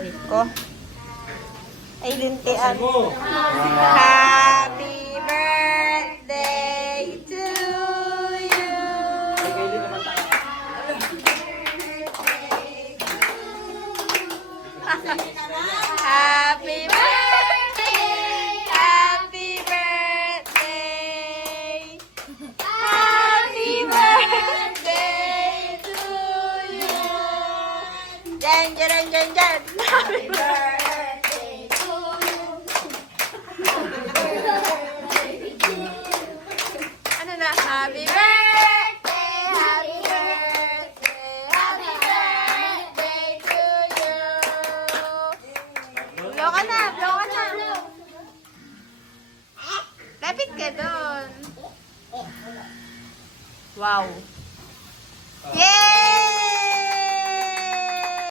Liko. Ay, lintian. Happy birthday to you. Happy birthday. Happy birthday. Happy birthday to you. Jan, jan, jan, jan. Happy birthday to you. Ano na? Happy birthday. Happy birthday. Happy birthday to you. Blow ka na. Blow ka na. Lapit ka doon. Wow.